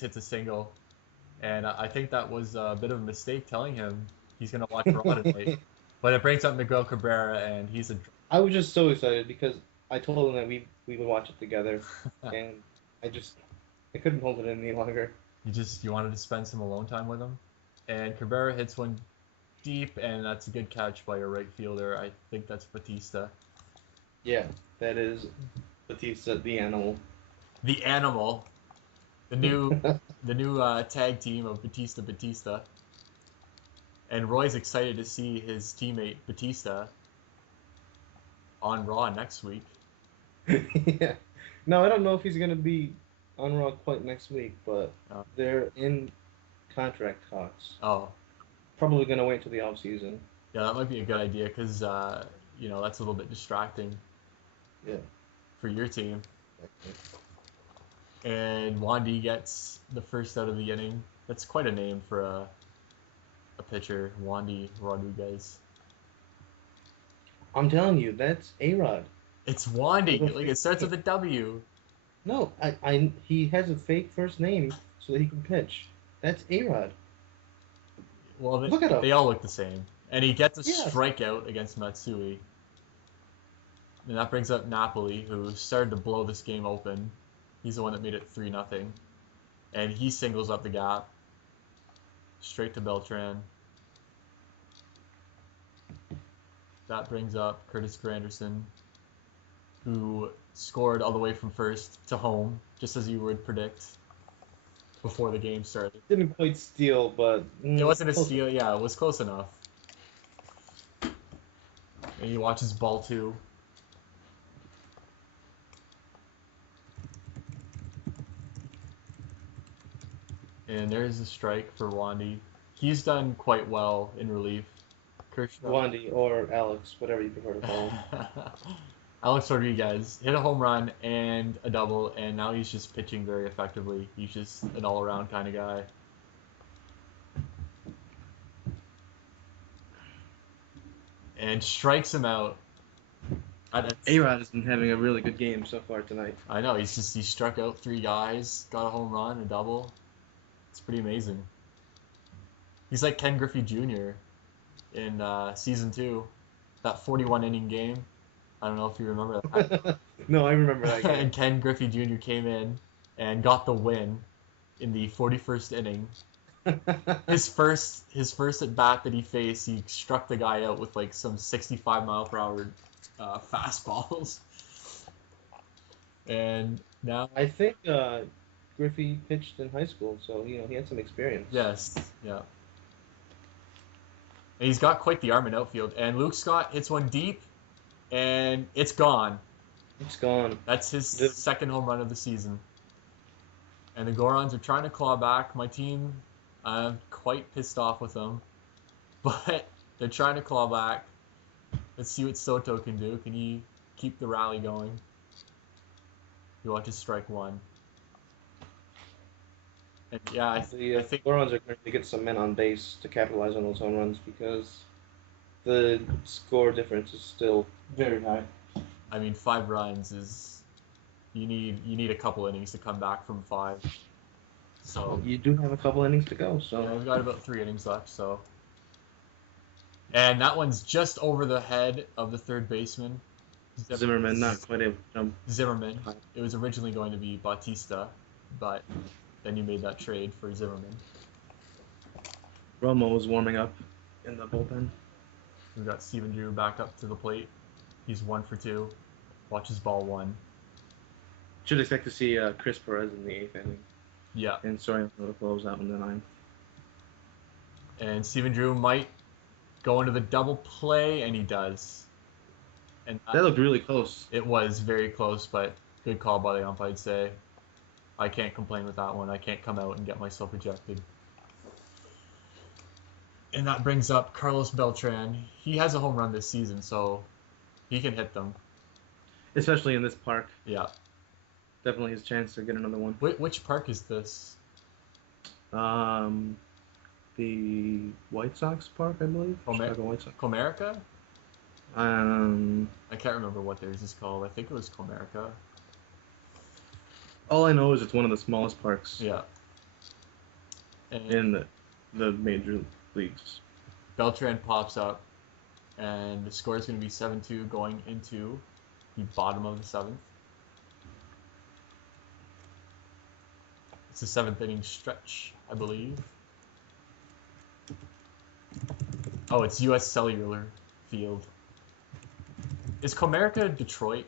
hits a single, and I think that was a bit of a mistake telling him he's gonna watch Raw tonight. But it brings up Miguel Cabrera, and he's a I was just so excited because I told him that we would watch it together, and I just I couldn't hold it in any longer. you wanted to spend some alone time with him, and Cabrera hits one deep, and that's a good catch by your right fielder. I think that's Batista. Yeah, that is Batista the animal. The Animal, the new tag team of Batista, and Roy's excited to see his teammate Batista on Raw next week. Yeah. No, I don't know if he's gonna be on Raw quite next week, but Uh, they're in contract talks. oh, Probably gonna wait till the off season. yeah, that might be a good idea because that's a little bit distracting Yeah. for your team. And Wandy gets the first out of the inning. That's quite a name for a pitcher, Wandy Rodriguez. I'm telling you, that's A-Rod. It's With a Wandy, like fake it starts with name. a W. No, he has a fake first name so that he can pitch. That's A-Rod. Well, Look at him. they all look the same. And he gets a Yes. strikeout against Matsui. And that brings up Napoli, who started to blow this game open. He's the one that made it 3-0. And he singles up the gap straight to Beltran. That brings up Curtis Granderson, who scored all the way from first to home, just as you would predict before the game started. Didn't quite steal, but It wasn't a close steal, enough. yeah, it was close enough. And he watches ball two. And there's a strike for Wandy. He's done quite well in relief. Kershaw. Wandy or Alex, whatever you prefer to call him. Alex Rodriguez hit a home run and a double, and now he's just pitching very effectively. He's just an all around kind of guy. And strikes him out. A-Rod has been having a really good game so far tonight. I know, he struck out three guys, got a home run, a double. It's pretty amazing. He's like Ken Griffey Jr. in season two, that 41 inning game. I don't know if you remember that. No, I remember that And game. Ken Griffey Jr. came in and got the win in the 41st inning. His first at bat that he faced, he struck the guy out with like some 65 mile per hour fastballs. And now, I think Griffey pitched in high school, so he had some experience. yes, yeah. And he's got quite the arm in outfield. And Luke Scott hits one deep, and it's gone. It's gone. That's his The, second home run of the season. And the Gorons are trying to claw back. My team, I'm quite pissed off with them, but they're trying to claw back. Let's see what Soto can do. Can he keep the rally going? You want to strike one. And yeah, the I think Gorons are going to get some men on base to capitalize on those home runs because the score difference is still very high. I mean 5 runs is you need a couple innings to come back from five. So Well, you do have a couple innings to go, yeah, so we've got about 3 innings left. And that one's just over the head of the third baseman, Zimmerman not quite able to jump Zimmerman. high. It was originally going to be Bautista, but then you made that trade for Zimmerman. Romo was warming up in the bullpen. We've got Steven Drew back up to the plate. He's 1 for 2. Watches ball one. Should expect to see Chris Perez in the eighth inning, Yeah, and Soriano to close out in the ninth. and Steven Drew might go into the double play, and he does. And That looked really close. it was very close, but good call by the ump, I'd say. I can't complain with that one. I can't come out and get myself ejected. And that brings up Carlos Beltran. He has a home run this season, so he can hit them. Especially in this park. Yeah. Definitely his chance to get another one. Which park is this? Um, the White Sox park, I believe. Comer- Chicago White Sox. Comerica? Um, I can't remember what theirs is called. I think it was Comerica. all I know is it's one of the smallest parks. Yeah. And in the major leagues. Beltran pops up, and the score is going to be 7-2 going into the bottom of the seventh. It's a seventh inning stretch, I believe. Oh, it's U.S. Cellular Field. Is Comerica Detroit?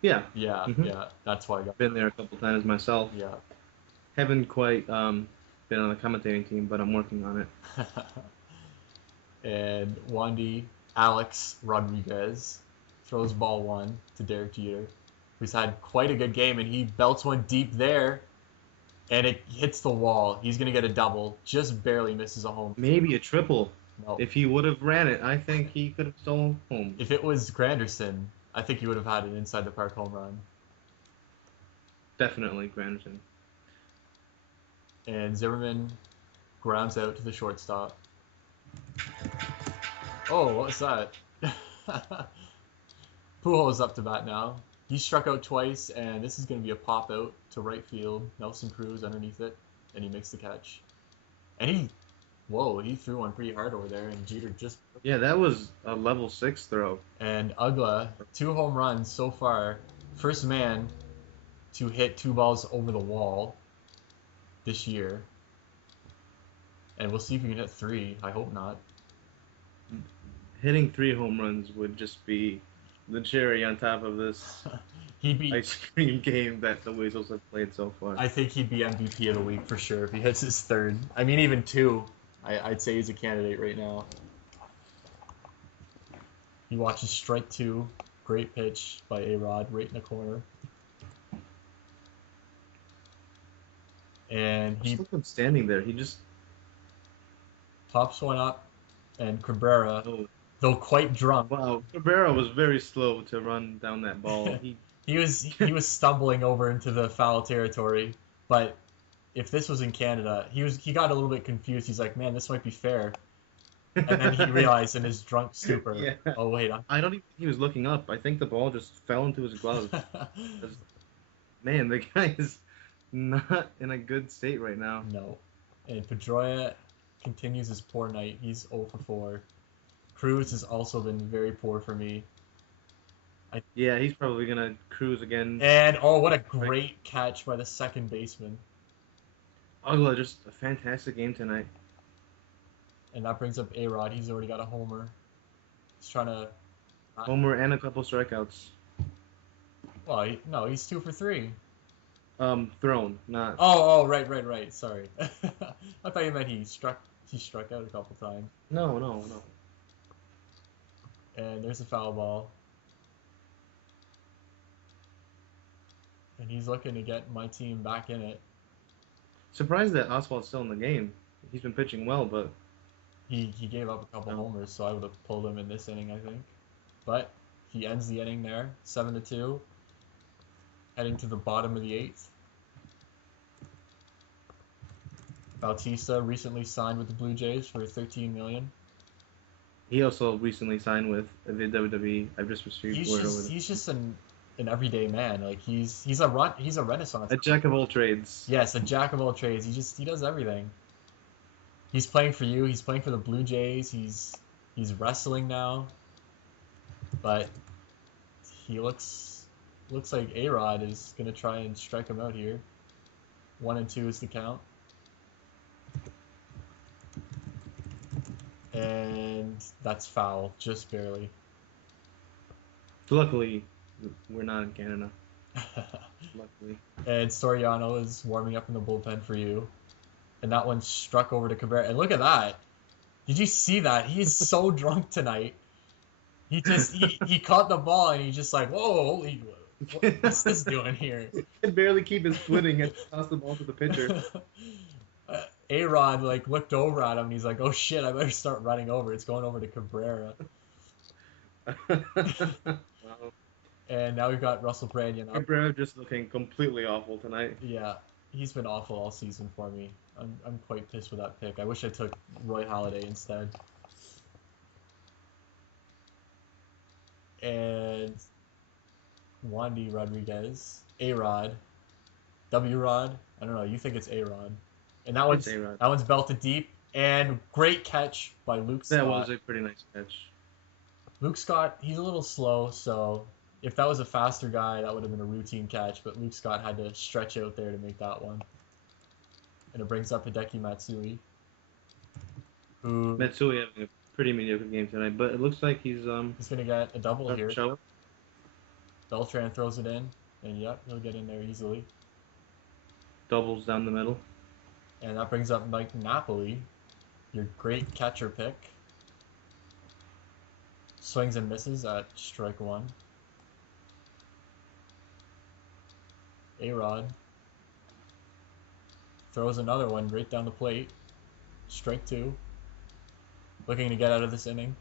Yeah. Yeah, Mm-hmm. yeah. That's why I got. Been there a couple times myself. Yeah. Haven't quite been on the commentating team, but I'm working on it. And Wandy Alex Rodriguez throws ball one to Derek Jeter, who's had quite a good game, and he belts one deep there, and it hits the wall. He's gonna get a double, just barely misses a home. Maybe a triple. No, If he would have ran it, I think he could have stolen home. if it was Granderson, I think he would have had an inside the park home run. Definitely Granderson. And Zimmerman grounds out to the shortstop. Oh, what was that? Pujols up to bat now. He struck out twice, and this is going to be a pop out to right field. Nelson Cruz underneath it, and he makes the catch. And he threw one pretty hard over there, and Jeter just. Yeah, that was a level 6 throw. And Ugla, 2 home runs so far. First man to hit 2 balls over the wall this year. And we'll see if he can hit 3. I hope not. Hitting 3 home runs would just be the cherry on top of this He'd be. ice cream game that the Weasels have played so far. I think he'd be MVP of the week for sure if he hits his 3rd. I mean, even 2. I'd say he's a candidate right now. He watches strike 2. Great pitch by A-Rod right in the corner. And he Just look him standing there. He just pops one up, and Cabrera, oh, though quite drunk, wow. Cabrera was very slow to run down that ball. he was stumbling over into the foul territory. But if this was in Canada, he got a little bit confused. He's like, man, this might be fair. And then he realized in his drunk stupor, Yeah. oh wait, I don't even think he was looking up. I think the ball just fell into his glove. Man, the guy is not in a good state right now. No. And Pedroia continues his poor night. He's 0 for 4. Cruz has also been very poor for me. Yeah, he's probably gonna cruise again. And oh, what a great catch by the second baseman. Ugla, just a fantastic game tonight. And that brings up A-Rod. He's already got a homer. He's trying to. Homer and a couple strikeouts. Well, no, he's 2 for 3. Thrown, not. Oh, right. Sorry. I thought you meant he struck out a couple times. No. And there's a foul ball. And he's looking to get my team back in it. Surprised that Oswald's still in the game. He's been pitching well, but He gave up a couple homers, so I would have pulled him in this inning, I think. But he ends the inning there, 7-2, heading to the bottom of the 8th. Bautista recently signed with the Blue Jays for $13 million. he also recently signed with the WWE. I've just received word over there. He's just an everyday man. Like he's a renaissance. A jack of all trades. Yes, a jack of all trades. He does everything. He's playing for you. He's playing for the Blue Jays. He's wrestling now. But he looks like A-Rod is gonna try and strike him out here. 1-2 is the count. And that's foul, just barely. Luckily, we're not in Canada. Luckily. And Soriano is warming up in the bullpen for you. And that one struck over to Cabrera. And look at that. Did you see that? He's so drunk tonight. He caught the ball and he's just like, whoa, holy, what's this doing here? He can barely keep his footing and toss the ball to the pitcher. A-Rod looked over at him and he's like, oh shit, I better start running over. It's going over to Cabrera. Wow. And now we've got Russell Brandon up. Cabrera just looking completely awful tonight. Yeah, he's been awful all season for me. I'm quite pissed with that pick. I wish I took Roy Halladay instead. And Wandy Rodriguez, A-Rod, W-Rod. I don't know. You think it's A-Rod? And that It's one's A-Rod. that one's belted deep. And great catch by Luke Scott. That was a pretty nice catch. Luke Scott, he's a little slow, so if that was a faster guy, that would have been a routine catch. But Luke Scott had to stretch out there to make that one. And it brings up Hideki Matsui, who Matsui having a pretty mediocre game tonight, but it looks like he's gonna get a double not here. show. Beltran throws it in, and yep, he'll get in there easily. Doubles down the middle. And that brings up Mike Napoli, your great catcher pick. Swings and misses at strike one. A-Rod throws another one right down the plate. Strike two. Looking to get out of this inning.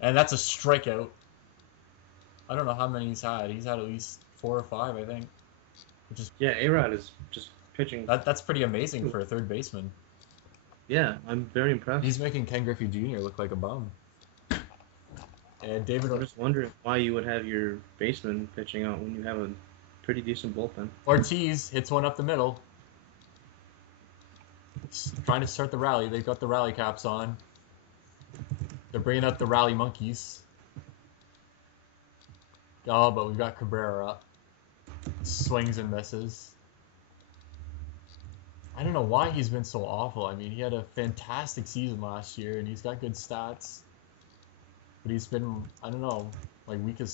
And that's a strikeout. I don't know how many he's had. He's had at least 4 or 5, I think. Which is Yeah, A-Rod is just pitching. that's pretty amazing for a third baseman. Yeah, I'm very impressed. He's making Ken Griffey Jr. look like a bum. And David I'm just wondering why you would have your baseman pitching out when you have a pretty decent bullpen. Ortiz hits one up the middle. Trying to start the rally. They've got the rally caps on. They're bringing up the rally monkeys. Oh, but we've got Cabrera up. Swings and misses. I don't know why he's been so awful. I mean, he had a fantastic season last year, and he's got good stats. But he's been, I don't know, like weak as